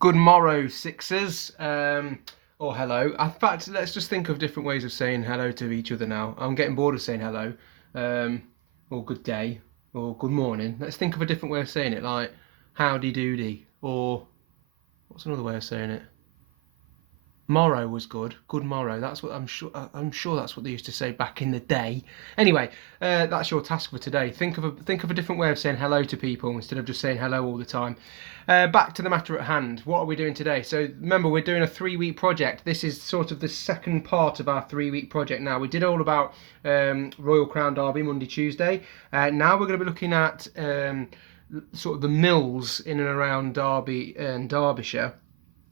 Good morrow, Sixers. Or hello. In fact, let's just think of different ways of saying hello to each other now. I'm getting bored of saying hello. Um, or good day. Or good morning. Let's think of a different way of saying it, like howdy doody. Or what's another way of saying it? Morrow was good. Good morrow. That's what I'm sure. I'm sure that's what they used to say back in the day. Anyway, that's your task for today. Think of a different way of saying hello to people instead of just saying hello all the time. Back to the matter at hand. What are we doing today? So remember, we're doing a 3-week project. This is sort of the second part of our 3-week project. Now we did all about Royal Crown Derby Monday, Tuesday. Now we're going to be looking at sort of the mills in and around Derby and Derbyshire,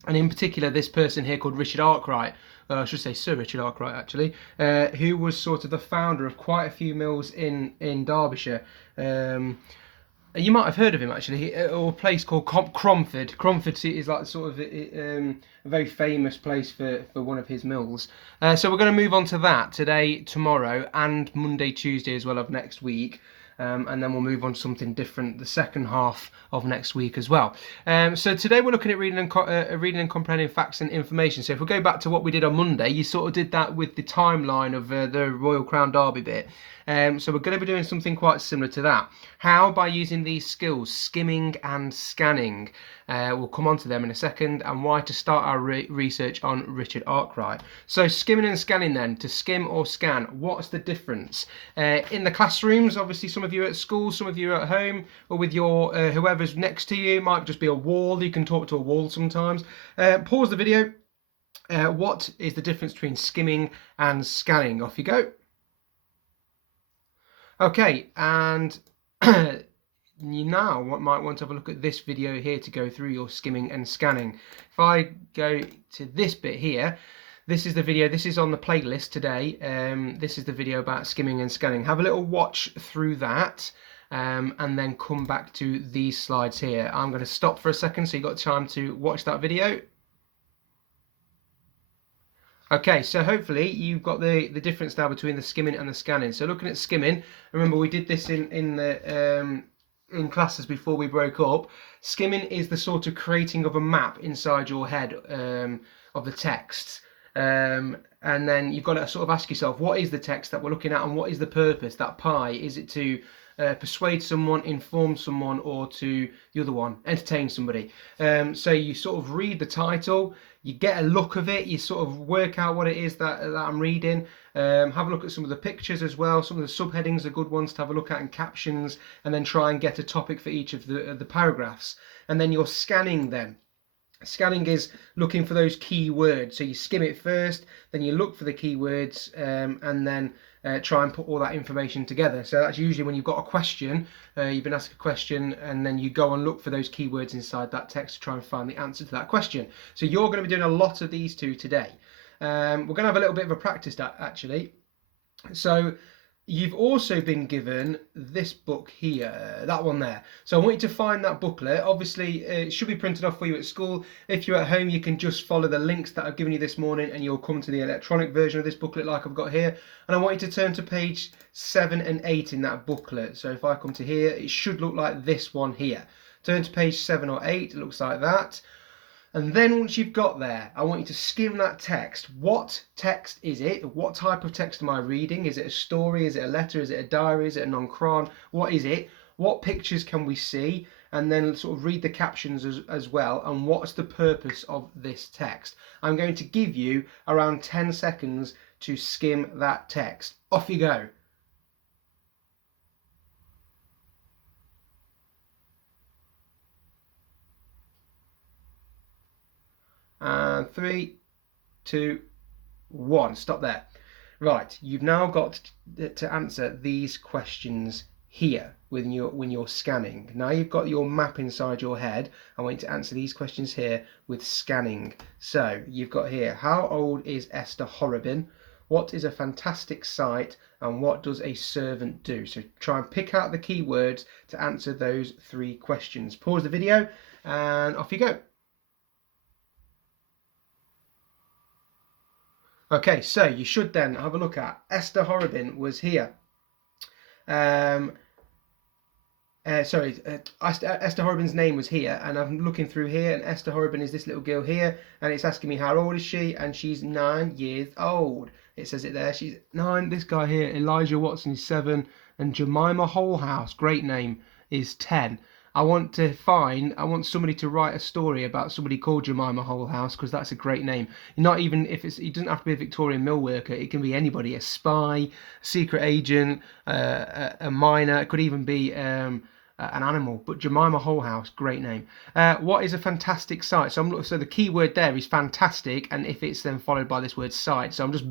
and in particular this person here called Richard Arkwright, I should say Sir Richard Arkwright actually, who was sort of the founder of quite a few mills in Derbyshire. You might have heard of him actually, or a place called Cromford. Cromford is like sort of a very famous place for one of his mills. So we're going to move on to that today, tomorrow, and Monday, Tuesday as well of next week. And then we'll move on to something different the second half of next week as well. So today we're looking at reading and comprehending facts and information. So if we go back to what we did on Monday, you sort of did that with the timeline of the Royal Crown Derby bit. So we're going to be doing something quite similar to that. How? By using these skills, skimming and scanning. We'll come on to them in a second, and why to start our research on Richard Arkwright. So skimming and scanning then, to skim or scan, what's the difference? In the classrooms, obviously some of you are at school, some of you are at home, or with your whoever's next to you. It might just be a wall, you can talk to a wall sometimes. Pause the video. What is the difference between skimming and scanning? Off you go. Okay, and you now might want to have a look at this video here to go through your skimming and scanning. If I go to this bit here, this is the video, this is on the playlist today. This is the video about skimming and scanning. Have a little watch through that, and then come back to these slides here. I'm going to stop for a second so you've got time to watch that video. Okay, so hopefully you've got the difference now between the skimming and the scanning. So looking at skimming, remember we did this in classes before we broke up. Skimming is the sort of creating of a map inside your head of the text. And then you've got to sort of ask yourself, what is the text that we're looking at and what is the purpose? That pie, is it to persuade someone, inform someone, or to the other one, entertain somebody? So you sort of read the title, you get a look of it, you sort of work out what it is that I'm reading. Have a look at some of the pictures as well. Some of the subheadings are good ones to have a look at, and captions, and then try and get a topic for each of the paragraphs. And then you're scanning then. Scanning is looking for those key words. So you skim it first, then you look for the keywords, and then try and put all that information together. So that's usually when you've got a question, you've been asked a question, and then you go and look for those keywords inside that text to try and find the answer to that question. So you're going to be doing a lot of these two today. We're going to have a little bit of a practice actually. So you've also been given this book here, that one there. So I want you to find that booklet. Obviously, it should be printed off for you at school. If you're at home, you can just follow the links that I've given you this morning and you'll come to the electronic version of this booklet like I've got here. And I want you to turn to page 7 and 8 in that booklet. So if I come to here, it should look like this one here. Turn to page 7 or 8, it looks like that. And then once you've got there, I want you to skim that text. What text is it? What type of text am I reading? Is it a story? Is it a letter? Is it a diary? Is it a non-cron? What is it? What pictures can we see? And then sort of read the captions as well. And what's the purpose of this text? I'm going to give you around 10 seconds to skim that text. Off you go. And 3, 2, 1. Stop there. Right, you've now got to answer these questions here when you're scanning. Now you've got your map inside your head. I want you to answer these questions here with scanning. So you've got here, how old is Esther Horrobin? What is a fantastic sight? And what does a servant do? So try and pick out the keywords to answer those 3 questions. Pause the video and off you go. Okay, so you should then have a look at Esther Horrobin was here. Esther Horribin's name was here, and I'm looking through here, and Esther Horribin is this little girl here, and it's asking me how old is she, and she's 9 years old. It says it there. She's 9. This guy here, Elijah Watson, is 7, and Jemima Wholehouse, great name, is 10. I want somebody to write a story about somebody called Jemima Wholehouse, because that's a great name. Not even if it doesn't have to be a Victorian mill worker. It can be anybody, a spy, a secret agent, a miner. It could even be an animal. But Jemima Wholehouse, great name. What is a fantastic sight? So the key word there is fantastic, and if it's then followed by this word sight. So I'm just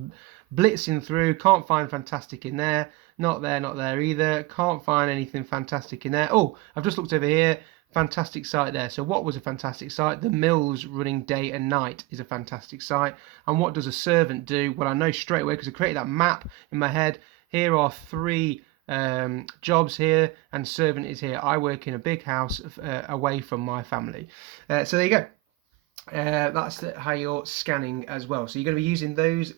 blitzing through. Can't find fantastic in there. Not there either. Can't find anything fantastic in there. Oh, I've just looked over here. Fantastic sight there. So what was a fantastic sight? The mills running day and night is a fantastic sight. And what does a servant do? Well, I know straight away because I created that map in my head. Here are 3 jobs here, and servant is here. I work in a big house away from my family. So there you go. That's how you're scanning as well. So you're going to be using those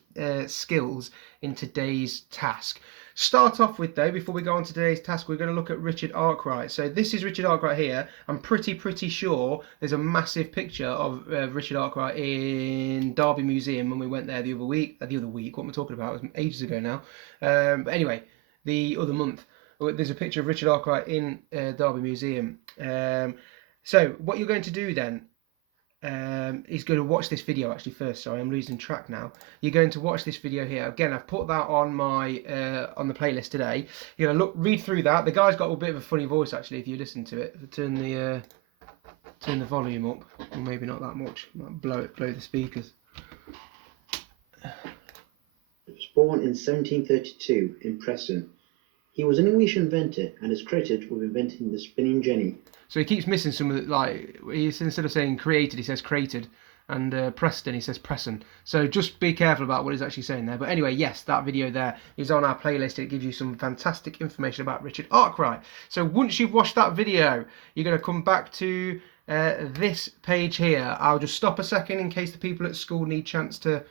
skills in today's task. Start off with, though, before we go on to today's task, we're going to look at Richard Arkwright. So this is Richard Arkwright here. I'm pretty sure there's a massive picture of Richard Arkwright in Derby Museum when we went there the other week. What am I talking about? It was ages ago now. But anyway, the other month. There's a picture of Richard Arkwright in Derby Museum. So what you're going to do then is going to watch this video actually first. Sorry, I'm losing track now. You're going to watch this video here. Again, I've put that on my on the playlist today. You're going to read through that. The guy's got a bit of a funny voice actually. If you listen to it, turn the volume up, or maybe not that much. Might blow the speakers. He was born in 1732 in Preston. He was an English inventor and is credited with inventing the spinning jenny. So he keeps missing some of the, like, instead of saying created, he says created, and Preston, he says Preston. So just be careful about what he's actually saying there. But anyway, yes, that video there is on our playlist. It gives you some fantastic information about Richard Arkwright. So once you've watched that video, you're going to come back to this page here. I'll just stop a second in case the people at school need chance to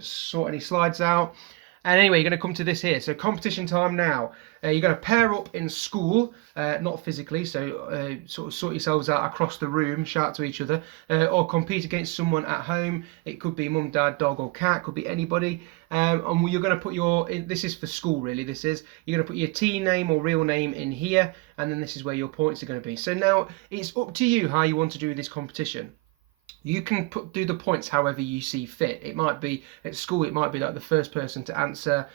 sort any slides out. And anyway, you're going to come to this here. So competition time now. You're going to pair up in school, not physically, so sort of sort yourselves out across the room, shout to each other, or compete against someone at home. It could be mum, dad, dog or cat, could be anybody. And you're going to put this is for school really, you're going to put your teen name or real name in here, and then this is where your points are going to be. So now it's up to you how you want to do this competition. You can do the points however you see fit. It might be at school, it might be like the first person to answer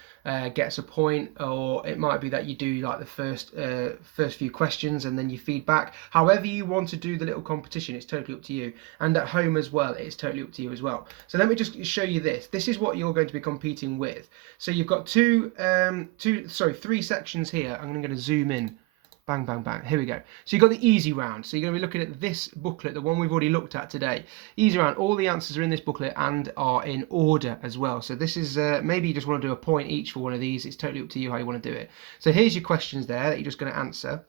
gets a point, or it might be that you do like the first few questions and then you feed back. However you want to do the little competition, it's totally up to you. And at home as well, it's totally up to you as well. So let me just show you this. This is what you're going to be competing with. So you've got three sections here. I'm going to zoom in. Bang, bang, bang. Here we go. So you've got the easy round. So you're going to be looking at this booklet, the one we've already looked at today. Easy round. All the answers are in this booklet and are in order as well. So this is, maybe you just want to do a point each for one of these. It's totally up to you how you want to do it. So here's your questions there that you're just going to answer.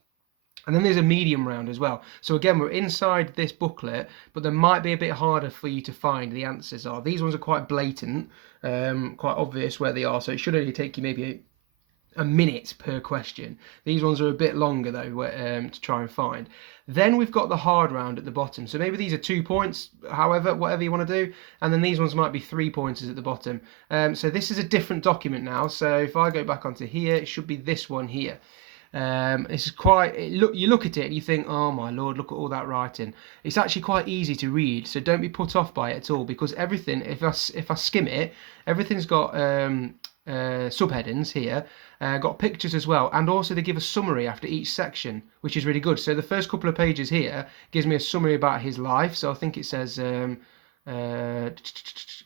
And then there's a medium round as well. So again, we're inside this booklet, but there might be a bit harder for you to find the answers are. These ones are quite blatant, quite obvious where they are. So it should only take you maybe a minute per question. These ones are a bit longer though to try and find. Then we've got the hard round at the bottom. So maybe these are 2 points, however, whatever you want to do. And then these ones might be 3 pointers at the bottom. So this is a different document now. So if I go back onto here, it should be this one here. This is quite, you look at it and you think, oh my lord, look at all that writing. It's actually quite easy to read, so don't be put off by it at all, because everything, if I skim it, everything's got subheadings here, got pictures as well, and also they give a summary after each section, which is really good. So the first couple of pages here gives me a summary about his life. So I think it says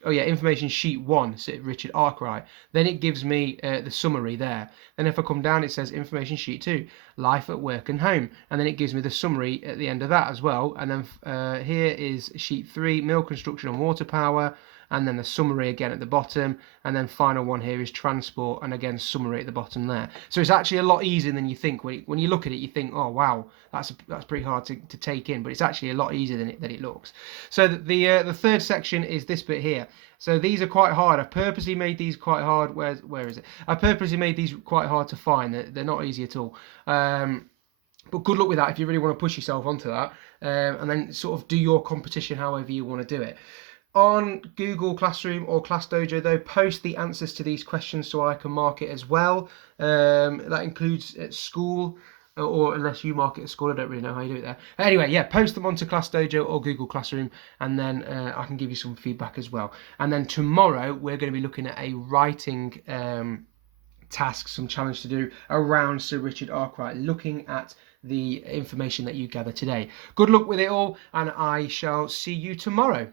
information sheet 1, so Richard Arkwright. Then it gives me the summary there. Then if I come down, it says information sheet 2, life at work and home, and then it gives me the summary at the end of that as well. And then here is sheet 3, mill construction and water power, and then the summary again at the bottom, and then final one here is transport, and again summary at the bottom there. So it's actually a lot easier than you think. When you look at it, you think, oh wow, that's pretty hard to take in, but it's actually a lot easier than it looks. So the third section is this bit here. So these are quite hard. I've purposely made these quite hard. Where is it? I purposely made these quite hard to find. They're not easy at all. But good luck with that if you really want to push yourself onto that, and then sort of do your competition however you want to do it. On Google Classroom or Class Dojo, though, post the answers to these questions so I can mark it as well. That includes at school, or unless you mark it at school, I don't really know how you do it there. Anyway, yeah, post them onto Class Dojo or Google Classroom, and then I can give you some feedback as well. And then tomorrow we're going to be looking at a writing task, some challenge to do around Sir Richard Arkwright, looking at the information that you gather today. Good luck with it all, and I shall see you tomorrow.